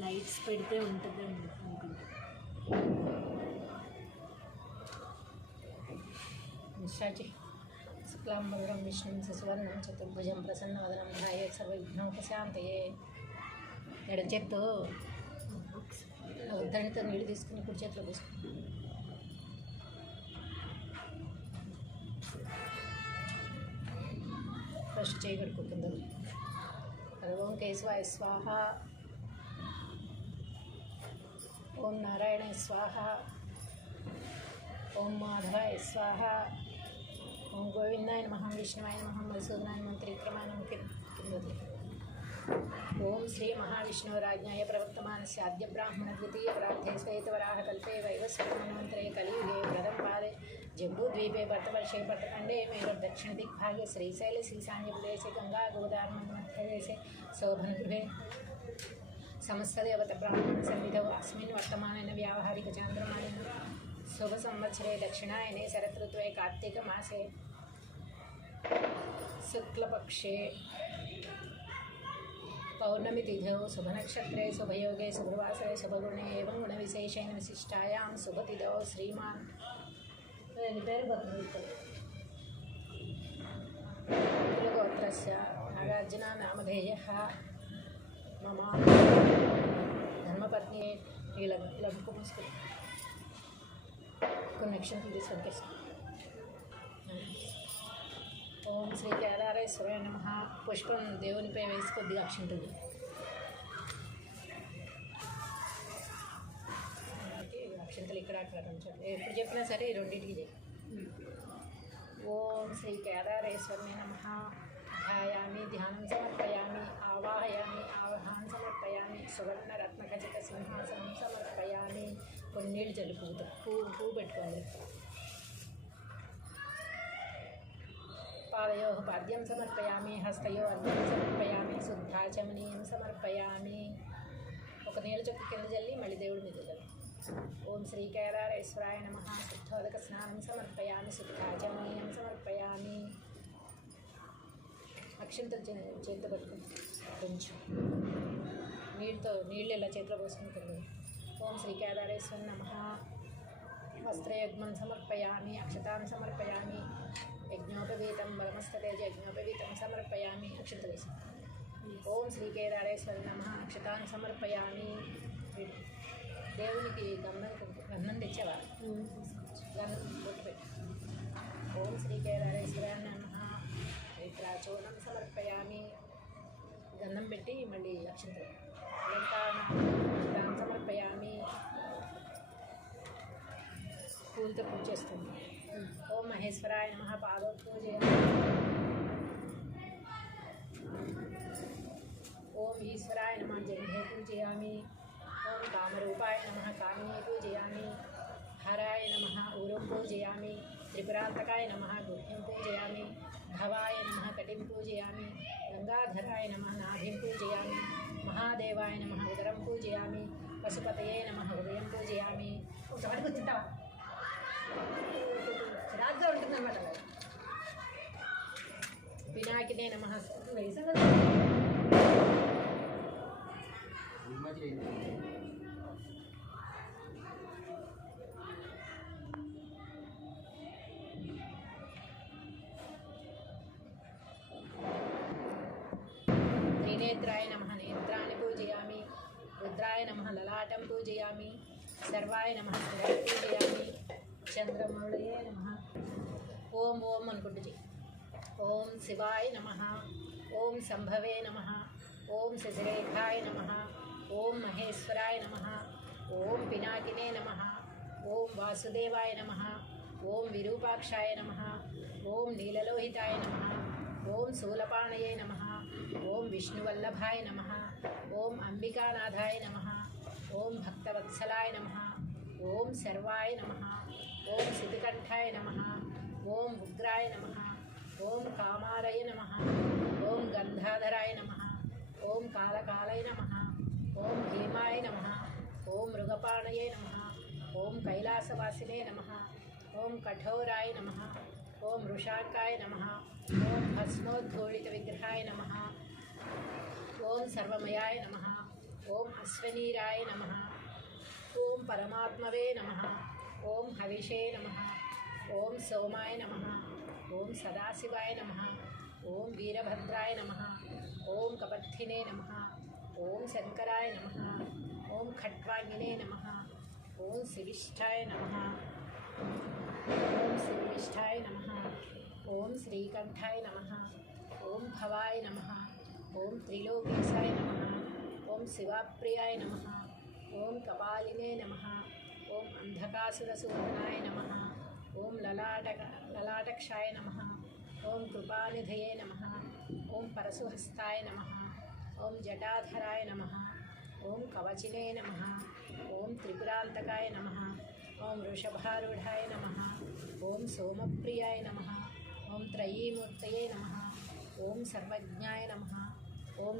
Lights పెడితే ఉంటుందండి అనుకుంటా. निशाची शुक्लांबरधरं विष्णुं शशिवर्णं चतुर्भुजं प्रसन्नवदनं ध्यायेत् सर्वविघ्नोपशान्तये. ఎడమ చేత్తో ఉద్దరణితో నీళ్ళు తీసుకుని కుడి చేతిలో తీసుకుని ఫస్ట్ చేయి కడుక్కుంటుంది. ఓం కేశవాయ స్వాహ, ఓం నారాయణ స్వాహ, ఓం మాధవాయ స్వాహ, ఓం గోవిందాయ నమః, విష్ణువాయ నమః, మధుసూదనాయ నమః, త్రివిక్రమాయ నమః కిందది. ఓం శ్రీ మహావిష్ణురాజ్ఞాయ ప్రవర్తమానస్య ఆద్య బ్రాహ్మణ ద్వితీయ ప్రార్థే శ్వేతవరాహ కల్పే వైవస్వతమన్వంతరే కలియుగే ప్రథమ పాదే జంబూద్వీపే భరతవర్షే భరతఖండే మేఘర్ దక్షిణ దిగ్భాగే శ్రీశైల శ్రీశాన్య ప్రదేశే గంగా గోదావరి మధ్యదేశే శోభనగృహే సమస్తదేవత బ్రాహ్మణ సన్నిధౌ అస్మిన్ వర్తమానేన వ్యావహారిక చాంద్రమానేన శుభ సంవత్సరే దక్షిణాయనే శరదృతువే కార్తీక మాసే శుక్లపక్షే पौर्णमी तिथौ शुभनक्षत्रे शुभयोगे शुभवासरे शुभगुणे एवं गुणविशेषेण विशिष्टायां शुभतिथौ श्रीमान् कुलगोत्रस्य नागार्जुना नामधेयः मम धर्मपत्नी लघुकुमस्कुल कनेक्शन తీసుకొని ఓం శ్రీ కేదారేశ్వరాయ నమః. పుష్పం దేవునిపై వేసి కొద్దిగా అక్షింతుంది. అక్షింతలు ఇక్కడ అక్కడ ఉంచండి. ఎప్పుడు చెప్పినా సరే ఈ రెండింటికి చేయి. ఓం శ్రీ కేదారేశ్వరాయ నమః. ధ్యాయామి, ధ్యానం సమర్పయామి, ఆవాహయామి, ఆవాహనం సమర్పయామి, సువర్ణరత్నఖచిత సింహాసనం సమర్పయామి. కొన్ని నీళ్ళు చల్లి పువ్వు పెట్టుకోండి. పాదయోః పాద్యం సమర్పయామి, హస్తయోః అర్ఘ్యం సమర్పయామి, శుద్ధాచమనీయం సమర్పయామి. ఒక నీళ్ళ చొక్క కింద జల్లి మళ్ళీ దేవుడి మీద జల్లి. ఓం శ్రీ కేదారేశ్వరాయ నమః. శుద్ధోదక స్నానం సమర్పయామి, శుద్ధాచమనీయం సమర్పయామి. అక్షంతలు చేతితో పట్టుకుని కొంచెం నీళ్ళు ఇలా చేతిలో పోసుకుంటుంది. ఓం శ్రీ కేదారేశ్వర నమః. వస్త్రయజ్ఞం సమర్పయామి, అక్షతాన్ సమర్పయామి, యజ్ఞోపవీతం బలమస్తతేజ యజ్ఞోపవీతం సమర్పయామి. అక్షంతలు వేసి ఓం శ్రీ కేదారేశ్వర నమః. అక్షతాన్ సమర్పయామి. దేవునికి గంధం తెచ్చేవా? గంధం బొట్టు. ఓం శ్రీ కేదారేశ్వర నమః. పవిత్రాచూర్ణం సమర్పయామి. గంధం పెట్టి మళ్ళీ అక్షంతలు. అక్షతాన్ సమర్పయామి. పూలతో పూజ చేస్తుంది. ఓం మహేశ్వరాయ నమః. పాదోపూజయామి. ఓం ఈశ్వరాయ నమః. జంఘే పూజయామి. ఓం కామరూపాయ నమః. కామినీ పూజయామి. హరాయ నమః. ఊరం పూజయామి. త్రిపురాంతకాయ నమః. గుహ్యం పూజయామి. భవాయ నమః. కటిం పూజయామి. గంగాధరాయ నమః. నాభిం పూజయామి. మహాదేవాయ నమః. ఉదరం పూజయామి. పశుపతయే నమః. హృదయం పూజయామి. ఒకటి కూర్చుంటావా? రాజ్గా ఉంటుందన్నమాట. పినాకినే నమః. త్రినేత్రాయ నమః. నేత్రాన్ని పూజయామి. రుద్రాయ నమః. లలాటం పూజయామి. సర్వాయ నమః. శిరాన్ని పూజయామి. చంద్రమౌళయే నమః. ఓం ఓం అనుకుంటూ చెయ్యి. ఓం శివాయ నమః. ఓం సంభవే నమః. ఓం శశిరేఖాయ నమః. ఓం మహేశ్వరాయ నమః. ఓం పినాకినే నమః. ఓం వాసుదేవాయ నమః. ఓం విరూపాక్షాయ నమః. ఓం నీలలోహితాయ నమః. ఓం శూలపాణయే నమః. ఓం విష్ణువల్లభాయ నమః. ఓం అంబికానాథాయ నమః. ఓం భక్తవత్సలాయ నమః. ఓం సర్వాయ నమః. ఓం సిద్ధికంఠాయ నమః. ఓం ఉగ్రాయ నమః. ఓం కామారయ నమః. ఓం గంధాధరాయ నమః. ఓం కాలకాలయ నమః. ఓం భీమాయ నమః. ఓం మృగపాణయే నమః. ఓం కైలాసవాసినే నమః. ఓం కఠోరాయ నమః. ఓం వృషాకాయ నమః. ఓం భస్మోద్ధూళిత విగ్రహాయ నమః. ఓం సర్వమయాయ నమః. ఓం అశ్వనీరాయ నమః. ఓం పరమాత్మవే నమః. ఓం హవిషే నమః. ఓం సోమాయ నమః. ఓం సదాశివాయ నమః. ఓం వీరభద్రాయ నమః. ఓం కపర్థినే నమః. ఓం శంకరాయ నమః. ఓం ఖట్వాంగినే నమః. ఓం శివిష్ఠాయ నమః. ఓం శివిష్ఠాయ నమః. ఓం శ్రీకంఠాయ నమః. ఓం భవాయ నమః. ఓం త్రిలోకేశాయ నమః. ఓం శివప్రియాయ నమః. ఓం కపాలినే నమః. ఓం అంధకాసురసూదనాయ నమః. ఓం లలాటక్షాయ నమః. ఓం కృపానిధయే నమః. ఓం పరశుహస్తాయ నమః. ఓం జటాధరాయ నమః. ఓం కవచినే నమః. ఓం త్రిపురాంతకాయ నమః. ఓం వృషభారూఢాయ నమః. ఓం సోమప్రియాయ నమః. ఓం త్రయీమూర్తయే నమః. ఓం సర్వజ్ఞాయ నమః. ఓం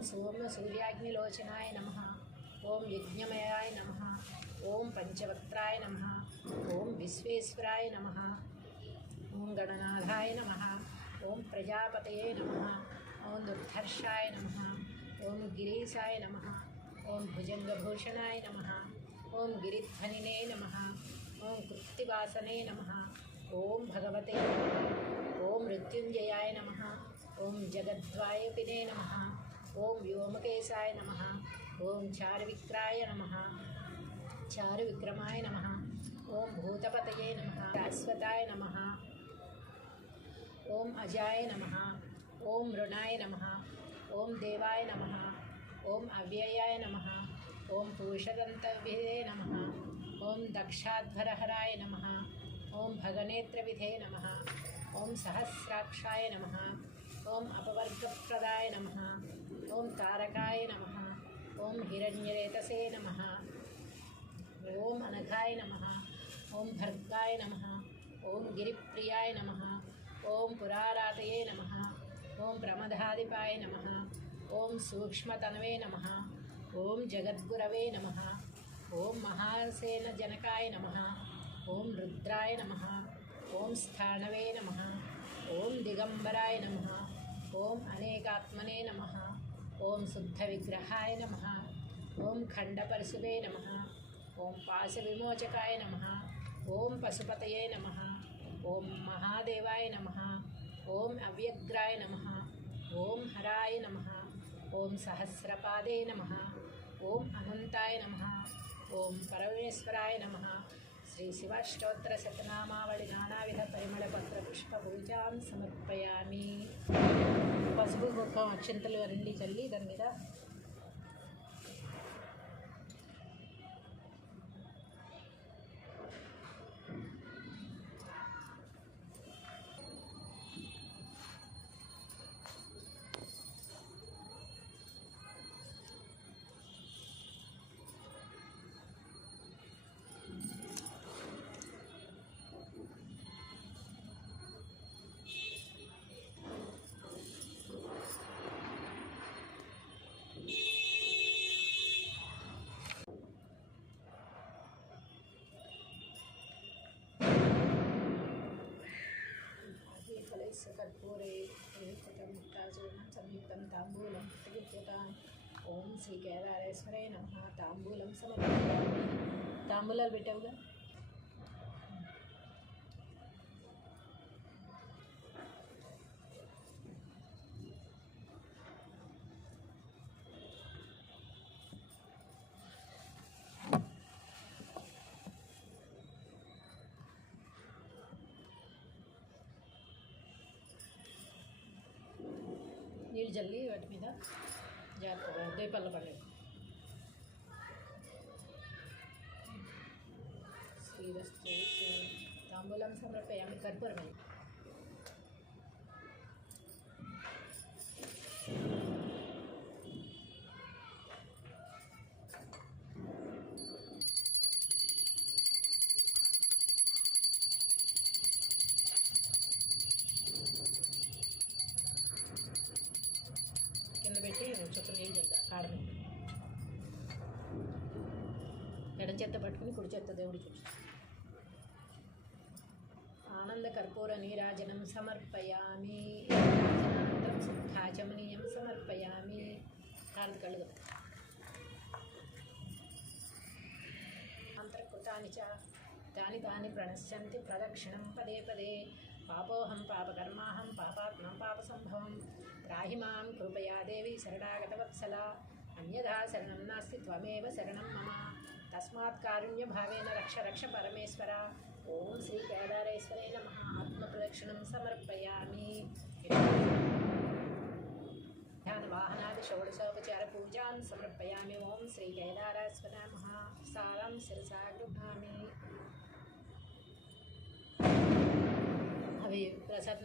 సూర్యాగ్నిలోచనాయ నమః. ఓం యజ్ఞమయాయ నమః. ఓం పంచవక్త్రాయ నమః. ఓం విశ్వేశ్వరాయ నమః. ఓం గణనాథాయ నమః. ఓం ప్రజాపతయే నమః. ఓం దుర్ధర్షాయ నమః. ఓం గిరీశాయ నమః. ఓం భుజంగభూషణాయ నమః. ఓం గిరిధ్వనినే నమః. ఓం కృత్తివాసనే నమః. ఓం భగవతే నమః. ఓం మృత్యుంజయాయ నమః. ఓం జగద్వాయపినే నమః. ఓం వ్యోమకేశాయ నమః. ఓం చారువిక్రాయ నమః. చారువిక్రమాయ నమః. ఓం భూతపతయే నమః. శాశ్వతాయ నమః. ఓం అజాయ నమః. ఓం మృణాయ నమః. ఓం దేవాయ నమః. ఓం అవ్యయాయ నమః. ఓం పూషదంతవిధే నమః. ఓం దక్షాధ్వరహరాయ నమః. ఓం భగనేత్రవిధే నమః. ఓం సహస్రాక్షాయ నమః. ఓం అపవర్గప్రదాయ నమః. ఓం తారకాయ నమః. ఓం హిరణ్యరేతసే నమః. ఓం అనఘాయ నమః. ఓం భర్గాయ నమః. ఓం గిరిప్రియాయ నమః. ఓం పురారాతయే నమః. ఓం ప్రమదాధిపాయ నమః. ఓం సూక్ష్మతనవే నమః. ఓం జగద్గురవే నమః. ఓం మహాసేనజనకాయ నమః. ఓం రుద్రాయ నమః. ఓం స్థాణవే నమః. ఓం దిగంబరాయ నమః. ఓం అనేకాత్మనే నమః. ఓం శుద్ధవిగ్రహాయ నమః. ఓం ఖండపరశువే నమః. ఓం పాశవిమోచకాయ నమః. ఓం పశుపతయే నమః. ఓం మహాదేవాయ నమః. ఓం అవ్యగ్రాయ నమః. ఓం హరాయ నమః. ఓం సహస్రపాదే నమః. ఓం అనంతాయ నమః. ఓం పరమేశ్వరాయ నమః. శ్రీ శివష్టోత్తర శతనామావళి నానావిధ పరిమళ పత్ర పుష్ప పూజాం సమర్పయామి. పసుపు కుక్కం అక్షంతలు అన్ని చల్లి దాని మీద కర్పూరే ముక్తాచూర్ణం సంయుక్తం తాంబూలం ప్రతిగృహ్యతాం. ఓం శ్రీ కేదారేశ్వరే నమః. తాంబూలం సమర్పయామి. తాంబూలాలు పెట్టావుగా. నీళ్ళు జల్లి వాటి మీద జాగ్రత్తగా దీపాల పడలేదు. శ్రీరస్తు. తాంబూలం సమర్పయామి. కర్పూరమే. కింద పెట్టి చుట్టూ నీళ్ళు చల్లుతా కాడమే. ఎడం చేత్తో పట్టుకుని కుడి చేత్తో దేవుడి చుట్టూ ఆనంద కర్పూర నీరాజనం సమర్పయామి. నీరాజనానంతరం శుద్ధాచమనీయం సమర్పయామి. కాంతి కళ్ళు కదా. అంతర్కృతాని చ तानि तानि प्रणश्यन्ति प्रदक्षिणं पदे पदे पापोऽहं पापकर्माहं पापात्मं पापसम्भवं त्राहि मां कृपया देवी शरणागतवत्सला अन्यथा शरणं नास्ति त्वमेव शरणं मम तस्मात् कारुण्यभावेन रक्ष रक्ष परमेश्वर ॐ श्री केदारेश्वरे नमः आत्मप्रदक्षिणं समर्पयामि ध्यानवाहनादि षोडशोपचारपूजां समर्पयामि ॐ श्री केदारेश्वराय नमः सारं शिरसा गृह्णामि अभी प्रसाद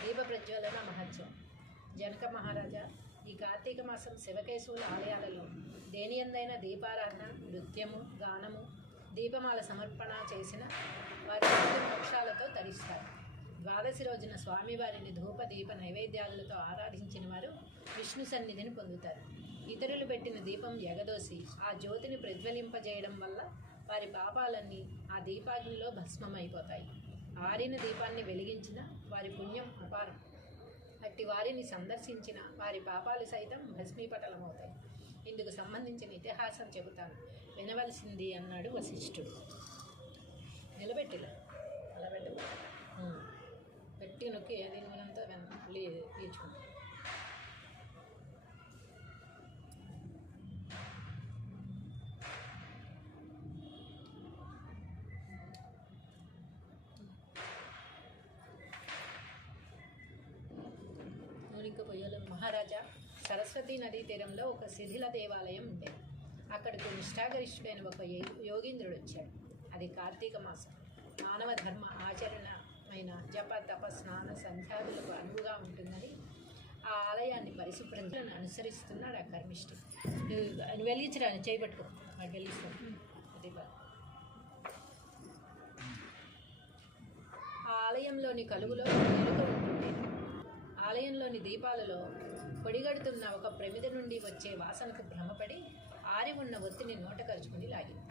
దీప ప్రజ్వలన మహత్యం. జనక మహారాజా, ఈ కార్తీక మాసం శివకేశవుల ఆలయాలలో దేనియందైన దీపారాధన, నృత్యము, గానము, దీపమాల సమర్పణ చేసిన వారి మోక్షాలతో తరిస్తారు. ద్వాదశి రోజున స్వామివారిని ధూప దీప నైవేద్యాదులతో ఆరాధించిన వారు విష్ణు సన్నిధిని పొందుతారు. ఇతరులు పెట్టిన దీపం ఎగదోసి ఆ జ్యోతిని ప్రజ్వలింపజేయడం వల్ల వారి పాపాలన్నీ ఆ దీపాగ్నిలో భస్మమైపోతాయి. ఆరిన దీపాన్ని వెలిగించిన వారి పుణ్యం అపారం. అట్టి వారిని సందర్శించిన వారి పాపాలు సైతం భస్మీపటలమవుతాయి. ఇందుకు సంబంధించిన ఇతిహాసం చెబుతాను, వినవలసింది అన్నాడు వశిష్ఠుడు. నిలబెట్టిలా అలా పెట్టి నొక్కి దీని మనంతా మళ్ళీ తీర్చుకుంటాం. ఇంకా పొయ్యలు. మహారాజా, సరస్వతీ నదీ తీరంలో ఒక శిథిల దేవాలయం ఉండేది. అక్కడికి నిష్ఠాగరిష్ఠుడైన ఒక యోగీంద్రుడు వచ్చాడు. అది కార్తీక మాసం. మానవ ధర్మ ఆచరణమైన జప తప స్నాన సంధ్యాదులకు అనువుగా ఉంటుందని ఆ ఆలయాన్ని పరిశుభ్రంగా అనుసరిస్తున్నాడు ఆ కర్మిష్ఠుడు. నువ్వు వెలిగించరా, చేయబట్టుకో, వాడు వెలిగిస్తాడు. ఆ ఆలయంలోని కలుగులో ఎలుక ఉంటుండేది. ఆలయంలోని దీపాలలో పొడిగడుతున్న ఒక ప్రమిద నుండి వచ్చే వాసనకు భ్రమపడి ఆరి ఉన్న ఒత్తిని నోట కరుచుకుని లాగింది.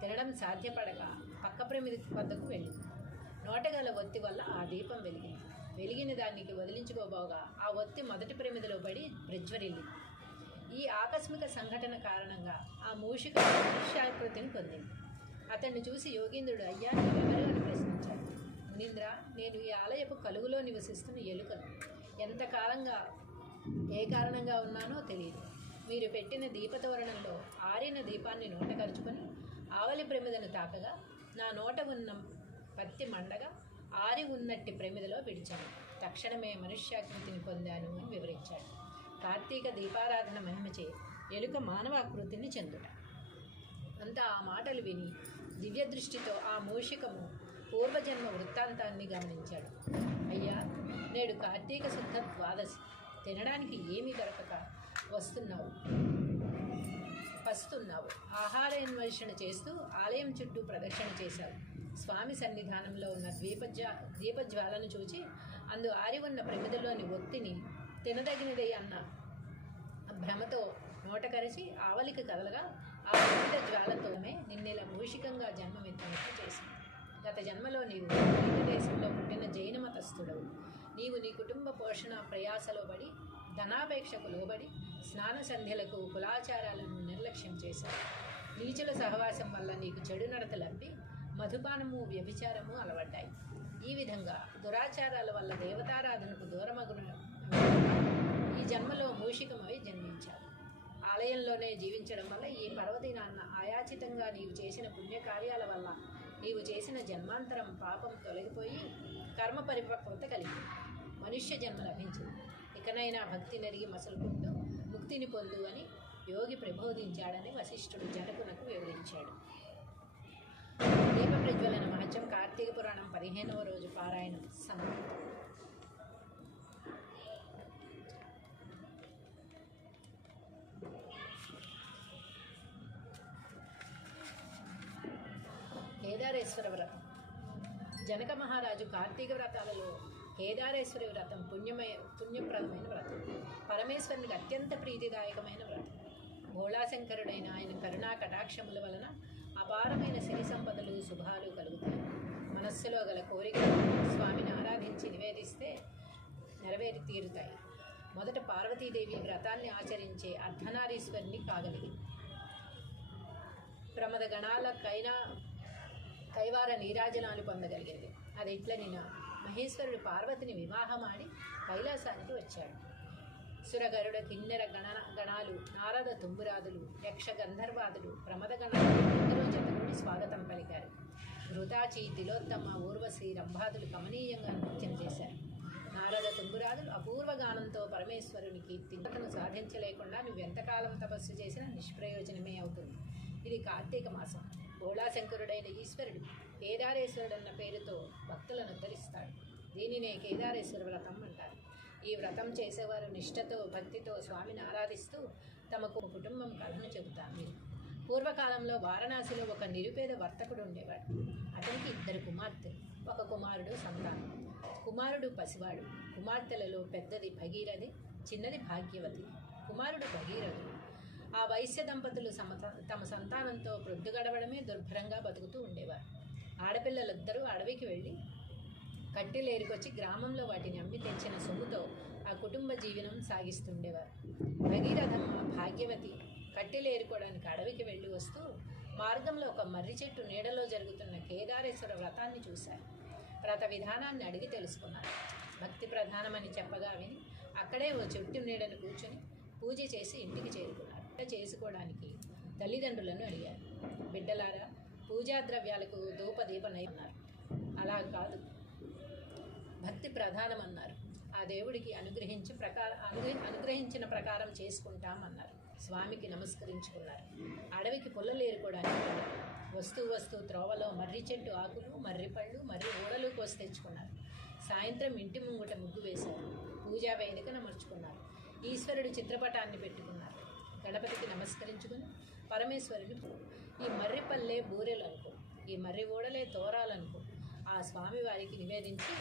తినడం సాధ్యపడక పక్క ప్రమిది వద్దకు వెళ్ళింది. నోటగల ఒత్తి వల్ల ఆ దీపం వెలిగింది. వెలిగిన దానికి వదిలించుకోబోగా ఆ ఒత్తి మొదటి ప్రమిదిలో పడి ప్రజ్వరిల్లింది. ఈ ఆకస్మిక సంఘటన కారణంగా ఆ మూషిక మనుష్యాకృతిని పొందింది. అతన్ని చూసి యోగీంద్రుడు, అయ్యా నీవెవరు అని ప్రశ్నించాడు. మునీంద్ర, నేను ఈ ఆలయపు కలుగులో నివసిస్తున్న ఎలుకను. ఎంతకాలంగా ఏ కారణంగా ఉన్నానో తెలియదు. మీరు పెట్టిన దీపతోరణంలో ఆరిన దీపాన్ని నోట కరుచుకొని ఆవలి ప్రమిదను తాకగా నా నోట ఉన్న పత్తి మండగా ఆరి ఉన్నట్టి ప్రమిదలో విడిచాను. తక్షణమే మనుష్యాకృతిని పొందాను అని వివరించాడు. కార్తీక దీపారాధన మహిమచే ఎలుక మానవాకృతిని చెందుట. అంతా ఆ మాటలు విని దివ్య దృష్టితో ఆ మూషికము పూర్వజన్మ వృత్తాంతాన్ని గమనించాడు. అయ్యా, నేడు కార్తీక శుద్ధ ద్వాదశి. తినడానికి ఏమీ దొరకక పస్తున్నావు. ఆహారాన్వేషణ చేస్తూ ఆలయం చుట్టూ ప్రదక్షిణ చేశావు. స్వామి సన్నిధానంలో ఉన్న దీపజ్వాలను చూచి అందు ఆరి ఉన్న ప్రమిదలోని ఒత్తిని తినదగినదే అన్న భ్రమతో నోట కరిచి ఆవలికి కదలగా ఆ ప్రమిద జ్వాలతోనే నిన్నెలా మూషికంగా జన్మమెత్తినట్టు చేసింది. గత జన్మలో నీవు దేశంలో పుట్టిన జైన మతస్థుడవు. నీవు నీ కుటుంబ పోషణ ప్రయాసలో పడి ధనాపేక్షకు లోబడి స్నాన సంధ్యలకు కులాచారాలను నిర్లక్ష్యం చేశావు. నీచుల సహవాసం వల్ల నీకు చెడు నడతలంపి మధుపానము వ్యభిచారము అలవడ్డాయి. ఈ విధంగా దురాచారాల వల్ల దేవతారాధనకు దూరమగున ఈ జన్మలో మూషికమై జన్మించావు. ఆలయంలోనే జీవించడం వల్ల ఈ పర్వదినాన్న ఆయాచితంగా నీవు చేసిన పుణ్యకార్యాల వల్ల నీవు చేసిన జన్మాంతరం పాపం తొలగిపోయి కర్మ పరిపక్వత కలిగింది. మనుష్య జన్మ లభించింది. ఇకనైనా భక్తి నెరిగి మసలుకుంటూ ముక్తిని పొందు అని యోగి ప్రబోధించాడని వశిష్ఠుడు జనకునకు వివరించాడు. దీప ప్రజ్వలన మహత్యం. కార్తీక పురాణం 15వ రోజు పారాయణం సమాప్తం. కేదారేశ్వర వ్రతం. జనక మహారాజు కార్తీక వ్రతాలలో కేదారేశ్వరి వ్రతం పుణ్యప్రదమైన వ్రతం. పరమేశ్వరునికి అత్యంత ప్రీతిదాయకమైన వ్రతం. భోళాశంకరుడైన ఆయన కరుణా కటాక్షముల వలన అపారమైన సిరి సంపదలు శుభాలు కలుగుతాయి. మనస్సులో గల కోరికలు స్వామిని ఆరాధించి నివేదిస్తే నెరవేరి తీరుతాయి. మొదట పార్వతీదేవి వ్రతాన్ని ఆచరించే అర్ధనారీశ్వరిని కాగలిగింది. ప్రమద గణాల కైవార నీరాజనాలు పొందగలిగింది. అది ఇట్లనిన మహేశ్వరుడు పార్వతిని వివాహమాడి కైలాసానికి వచ్చాడు. సురగరుడ కిన్నెర గణాలు, నారద తుంబురాదులు, యక్ష గంధర్వాదులు, ప్రమద గణాలు అందరూ జతగూడి స్వాగతం పలికారు. ఘృతాచి, తిలోత్తమ, ఊర్వశి, రంభాదులు కమనీయంగా నృత్యం చేశారు. నారద తుంబురాదులు అపూర్వ గానంతో పరమేశ్వరుని కీర్తించను సాధించలేకుండా నువ్వెంతకాలం తపస్సు చేసినా నిష్ప్రయోజనమే అవుతుంది. ఇది కార్తీక మాసం. భోళాశంకరుడైన ఈశ్వరుడు కేదారేశ్వరుడు అన్న పేరుతో భక్తులను ఉద్ధరిస్తాడు. దీనినే కేదారేశ్వర వ్రతం అంటారు. ఈ వ్రతం చేసేవారు నిష్ఠతో భక్తితో స్వామిని ఆరాధిస్తూ తమకు కుటుంబం కథను చెబుతారు. పూర్వకాలంలో వారణాసిలో ఒక నిరుపేద వర్తకుడు ఉండేవాడు. అతనికి 2 కుమార్తెలు, 1 కుమారుడు సంతానం. కుమారుడు పసివాడు. కుమార్తెలలో పెద్దది భగీరథి, చిన్నది భాగ్యవతి. కుమారుడు భగీరథుడు. ఆ వైశ్య దంపతులు తమ సంతానంతో ప్రొద్దు గడవడమే దుర్భరంగా బతుకుతూ ఉండేవారు. ఆడపిల్లలిద్దరూ అడవికి వెళ్ళి కట్టెలేరుకొచ్చి గ్రామంలో వాటిని అమ్మి తెచ్చిన సొమ్ముతో ఆ కుటుంబ జీవనం సాగిస్తుండేవారు. భగీరథమ్మ భాగ్యవతి కట్టెలేరుకోవడానికి అడవికి వెళ్ళి వస్తూ మార్గంలో ఒక మర్రి చెట్టు నీడలో జరుగుతున్న కేదారేశ్వర వ్రతాన్ని చూశారు. వ్రత విధానాన్ని అడిగి తెలుసుకున్నారు. భక్తి ప్రధానమని చెప్పగా విని అక్కడే ఓ చెట్టు నీడను కూర్చొని పూజ చేసి ఇంటికి చేరుకున్నారు. చేసుకోవడానికి తల్లిదండ్రులను అడిగారు. బిడ్డలారా, పూజా ద్రవ్యాలకు ధూపదీపనై అన్నారు. అలా కాదు, భక్తి ప్రధానమన్నారు. ఆ దేవుడికి అనుగ్రహించిన ప్రకారం చేసుకుంటామన్నారు. స్వామికి నమస్కరించుకున్నారు. అడవికి పుల్లలు ఏరుకోవడానికి వస్తూ త్రోవలో మర్రి చెట్టు ఆకులు, మర్రి పళ్ళు, మర్రి ఊడలు కోసి తెచ్చుకున్నారు. సాయంత్రం ఇంటి ముంగుట ముగ్గు వేశారు. పూజా వేదికను అమర్చుకున్నారు. ఈశ్వరుడి చిత్రపటాన్ని పెట్టుకున్నారు. గణపతికి నమస్కరించుకుని పరమేశ్వరుని ఈ మర్రి పల్లె బూరెలు అనుకో, ఈ మర్రి ఊడలే తోరాలనుకో ఆ స్వామివారికి నివేదించి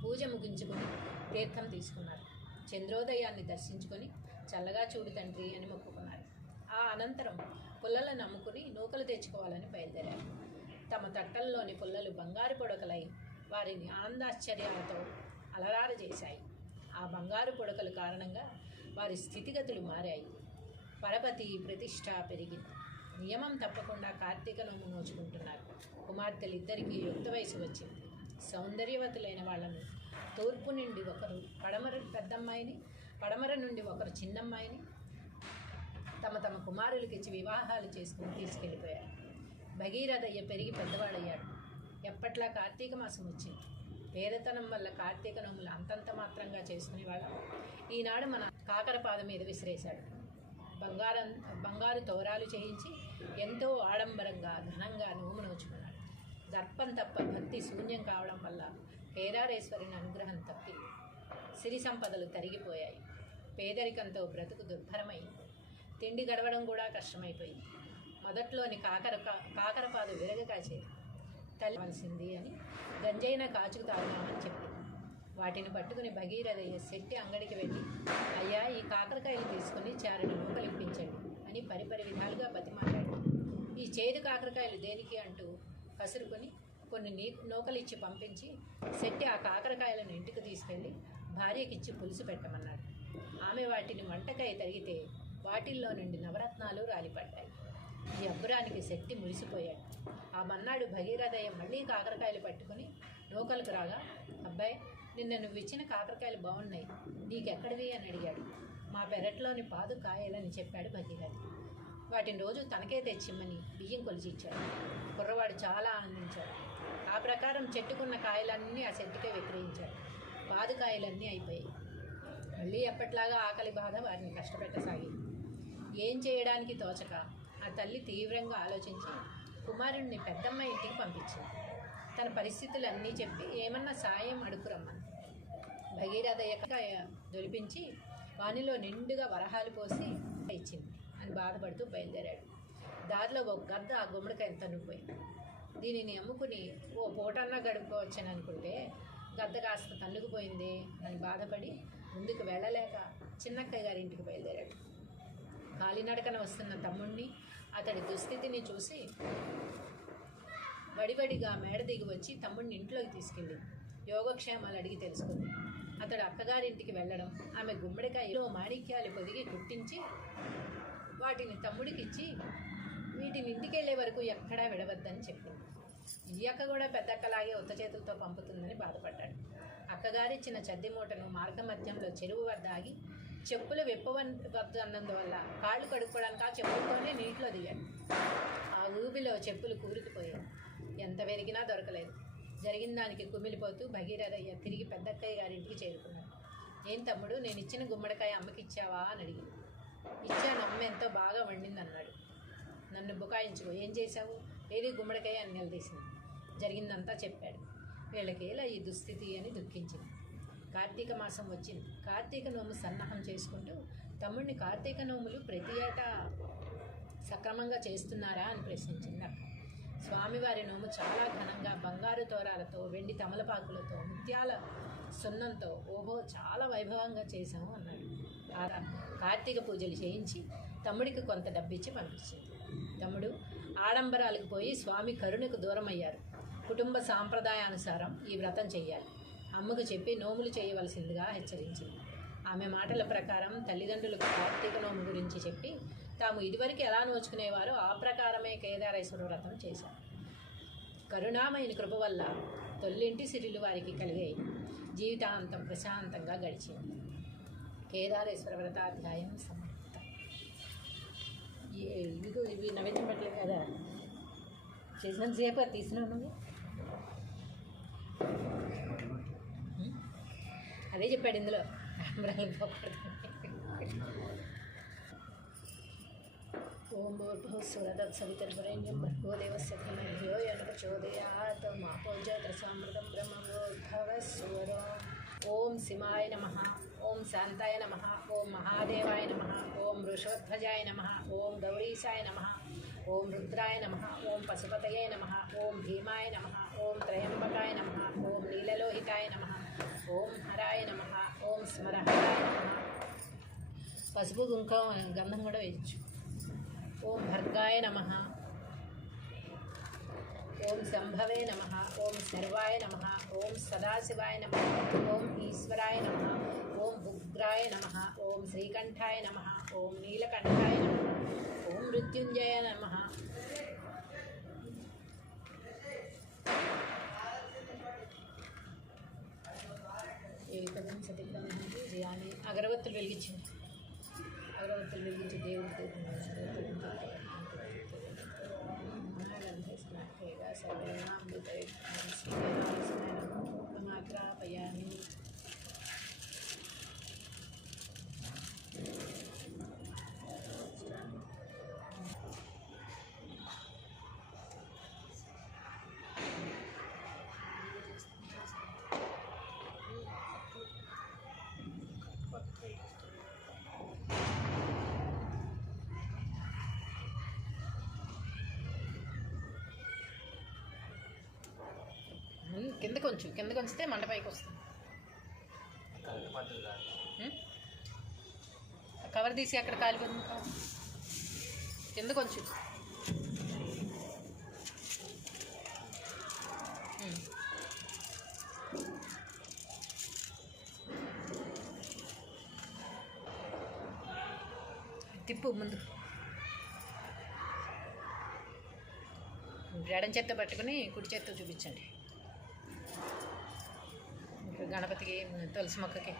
పూజ ముగించుకొని తీర్థం తీసుకున్నారు. చంద్రోదయాన్ని దర్శించుకొని చల్లగా చూడు తండ్రి అని మొక్కుకున్నారు. ఆ అనంతరం పుల్లలను అమ్ముకుని నూకలు తెచ్చుకోవాలని బయలుదేరారు. తమ తట్టల్లోని పుల్లలు బంగారు పొడకలై వారిని ఆనందాశ్చర్యాలతో అలరారు చేశాయి. ఆ బంగారు పొడకల కారణంగా వారి స్థితిగతులు మారాయి. పరపతి ప్రతిష్ట పెరిగింది. నియమం తప్పకుండా కార్తీక నోము నోచుకుంటున్నారు. కుమార్తెలిద్దరికీ యుక్త వయసు వచ్చింది. సౌందర్యవతులైన వాళ్ళను తూర్పు నుండి ఒకరు పడమర పెద్దమ్మాయిని, పడమర నుండి ఒకరు చిన్నమ్మాయిని తమ కుమారులకిచ్చి వివాహాలు చేసుకుని తీసుకెళ్ళిపోయారు. భగీరథయ్య పెరిగి పెద్దవాడయ్యాడు. ఎప్పట్లా కార్తీక మాసం వచ్చింది. పేదతనం వల్ల కార్తీక నోములు అంతంత మాత్రంగా చేసుకునేవాళ్ళం ఈనాడు మన కాకరపాద మీద విసిరేశాడు. బంగారు తోరాలు చేయించి ఎంతో ఆడంబరంగా ఘనంగా నోము నోచుకున్నాడు. దర్పం తప్ప భక్తి శూన్యం కావడం వల్ల కేదారేశ్వరుని అనుగ్రహం తప్పింది. సిరి సంపదలు తరిగిపోయాయి. పేదరికంతో బ్రతుకు దుర్భరమైంది. తిండి గడవడం కూడా కష్టమైపోయింది. మొదట్లోని కాకరపాదు విరగకాచేది. తల్లివలసింది అని గంజైన కాచుకు తాగుదామని చెప్పింది. వాటిని పట్టుకుని భగీరథయ్య శెట్టి అంగడికి వెళ్ళి, అయ్యా, ఈ కాకరకాయలు తీసుకుని చారుని నూకలిప్పించండి అని పరిపరి విధాలుగా బతిమాలాడు. ఈ చేదు కాకరకాయలు దేనికి అంటూ కసురుకొని కొన్ని నూకలిచ్చి పంపించి శెట్టి ఆ కాకరకాయలను ఇంటికి తీసుకెళ్ళి భార్యకిచ్చి పులుసు పెట్టమన్నాడు. ఆమె వాటిని వంటకాయ తరిగితే వాటిల్లో నుండి నవరత్నాలు రాలిపడ్డాయి. ఈ అబ్బురానికి శెట్టి మురిసిపోయాడు. ఆ మన్నాడు భగీరథయ్య మళ్ళీ కాకరకాయలు పట్టుకుని నూకలకు రాగా, అబ్బాయి, నిన్న నువ్వు ఇచ్చిన కాకరకాయలు బాగున్నాయి, నీకెక్కడివి అని అడిగాడు. మా పెరట్లోని పాదు కాయలని చెప్పాడు భగీరథ. వాటిని రోజు తనకే తెచ్చిమ్మని బియ్యం కొలిచి ఇచ్చాడు. కుర్రవాడు చాలా ఆనందించాడు. ఆ ప్రకారం చెట్టుకున్న కాయలన్నీ ఆ చెట్టుకే విక్రయించాడు. పాదుకాయలన్నీ అయిపోయాయి. మళ్ళీ ఎప్పట్లాగా ఆకలి బాధ వారిని కష్టపెట్టసాగింది. ఏం చేయడానికి తోచక ఆ తల్లి తీవ్రంగా ఆలోచించి కుమారుడిని పెద్దమ్మ ఇంటికి పంపించింది. తన పరిస్థితులన్నీ చెప్పి ఏమన్నా సాయం అడుగురమ్మని. భగీరథయ్య దొలిపించి వానిలో నిండుగా వరహాలు పోసి ఇచ్చింది అని బాధపడుతూ బయలుదేరాడు. దారిలో ఒక గద్ద ఆ గుమ్మడికాయను తన్నుకుపోయింది. దీనిని అమ్ముకుని ఓ పూటన్నా గడుపుకోవచ్చని అనుకుంటే గద్ద కాస్త తన్నుకుపోయింది అని బాధపడి ముందుకు వెళ్ళలేక చిన్నక్కయ్య గారి ఇంటికి బయలుదేరాడు. కాలినడకన వస్తున్న తమ్ముణ్ణి, అతడి దుస్థితిని చూసి వడివడిగా మేడ దిగి వచ్చి తమ్ముడిని ఇంట్లోకి తీసుకెళ్ళి యోగక్షేమాలు అడిగి తెలుసుకుంది. అతడు అక్కగారింటికి వెళ్ళడం, ఆమె గుమ్మడికాయలో మాణిక్యాలు పొదిగి కుట్టించి వాటిని తమ్ముడికిచ్చి వీటిని ఇంటికి వెళ్ళే వరకు ఎక్కడా విడవద్దని చెప్పింది. ఈ అక్క కూడా పెద్దక్కలాగే ఉత్త చేతులతో పంపుతుందని బాధపడ్డాడు. అక్కగారిచ్చిన చద్ది మూటను మార్గమధ్యంలో చెరువు వద్ద ఆగి చెప్పులు విప్పవద్దన్నందువల్ల కాళ్ళు కడుక్కోవడానికి ఆ చెప్పులతోనే నీటిలో దిగాడు. ఆ ఊబిలో చెప్పులు కూరుకుపోయాయి. ఎంత వెతికినా దొరకలేదు. జరిగిన దానికి కుమిలిపోతూ భగీరథయ్య తిరిగి పెద్దక్కయ్య గారింటికి చేరుకున్నాడు. ఏం తమ్ముడు, నేను ఇచ్చిన గుమ్మడికాయ అమ్మకి ఇచ్చావా అని అడిగింది. ఇచ్చాను, అమ్మ ఎంతో బాగా వండిందన్నాడు. నన్ను బుకాయించుకో, ఏం చేశావు? ఏది గుమ్మడికాయ అని నిలదీసింది. జరిగిందంతా చెప్పాడు. వీళ్ళకేలా ఈ దుస్థితి అని దుఃఖించింది. కార్తీక మాసం వచ్చింది. కార్తీక నోము సన్నాహం చేసుకుంటూ తమ్ముడిని కార్తీక నోములు ప్రతి ఏటా సక్రమంగా చేస్తున్నారా అని ప్రశ్నించింది అక్క. స్వామివారి నోము చాలా ఘనంగా బంగారు తోరాలతో, వెండి తమలపాకులతో, ముత్యాల సున్నంతో ఓహో చాలా వైభవంగా చేశాము అన్నాడు. ఆ కార్తీక పూజలు చేయించి తమ్ముడికి కొంత డబ్బిచ్చి పంపించింది. తమ్ముడు, ఆడంబరాలకు పోయి స్వామి కరుణకు దూరమయ్యారు. కుటుంబ సాంప్రదాయానుసారం ఈ వ్రతం చెయ్యాలి. అమ్మకు చెప్పి నోములు చేయవలసిందిగా హెచ్చరించింది. ఆమె మాటల ప్రకారం తల్లిదండ్రులకు కార్తీక నోము గురించి చెప్పి తాము ఇదివరకు ఎలా నోచుకునేవారో ఆ ప్రకారమే కేదారేశ్వర వ్రతం చేశారు. కరుణామయుని కృప వల్ల తొల్లింటి సిరిలు వారికి కలిగాయి. జీవితాంతం ప్రశాంతంగా గడిచింది. కేదారేశ్వర వ్రతాధ్యాయం సమాప్తం. ఇదిగో ఇవి నైవేద్యం పెట్టలేదు కదా, చేసినంతసేపు అది తీసినావు నువ్వు. అదే చెప్పాడు ఇందులో. ఓం భూర్భువస్సురదత్సవితుర్వరేణ్యం భర్గో దేవస్య ధీమహి ధియో యో ప్రచోదయాత్ మాపో జ్యోతిర్సామృతం బ్రహ్మభూర్భువస్సువరో. ఓం శివాయ నమః, ఓం శాంతాయ నమః, ఓం మహాదేవాయ నమః, ఓం వృషధ్వజాయ నమః, ఓం గౌరీశాయ నమః, ఓం రుద్రాయ నమః, ఓం పశుపతయే నమః, ఓం భీమాయ నమః, ఓం త్రయంబకాయ నమః, ఓం నీలలోహితాయ నమః, ఓం హరాయ నమః, ఓం స్మరహరాయ నమః. పసుపు కుంకుమ గంధం కూడా వేయచ్చు. ఓం భర్గాయ నమః, ఓం శంభవే నమః, ఓం సర్వాయ నమః, ఓం సదాశివాయ నమః, ఓం ఈశ్వరాయ నమః, ఓం ఉగ్రాయ నమః, ఓం శ్రీకంఠాయ నమః, ఓం నీలకంఠాయ నమః, ఓం మృత్యుంజయ నమః. ఏకవింశతి ధ్యాని. అగరవత్తులు వెలిగించింది. అగరవత్తులు వెలిగించి దేవుడికి మాత్రాపయామి. కిందకు ఉంచితే మంట పైకి వస్తుంది. కవర్ తీసి అక్కడ కాలిపోతుంది. కిందకు ఉంచు. తిప్పు ముందు. ఎడం చేత్తో పట్టుకుని కుడి చేత్తో చూపించండి. గణపతికి, తులసి మొక్కకి.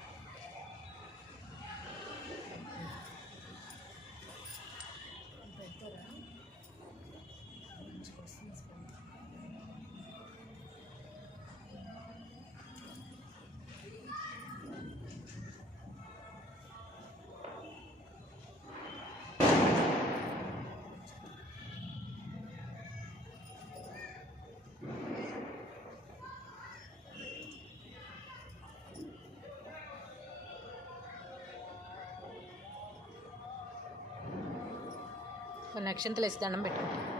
కొన్ని అక్షంతలు వేసి దండం పెట్టుకుంటాం.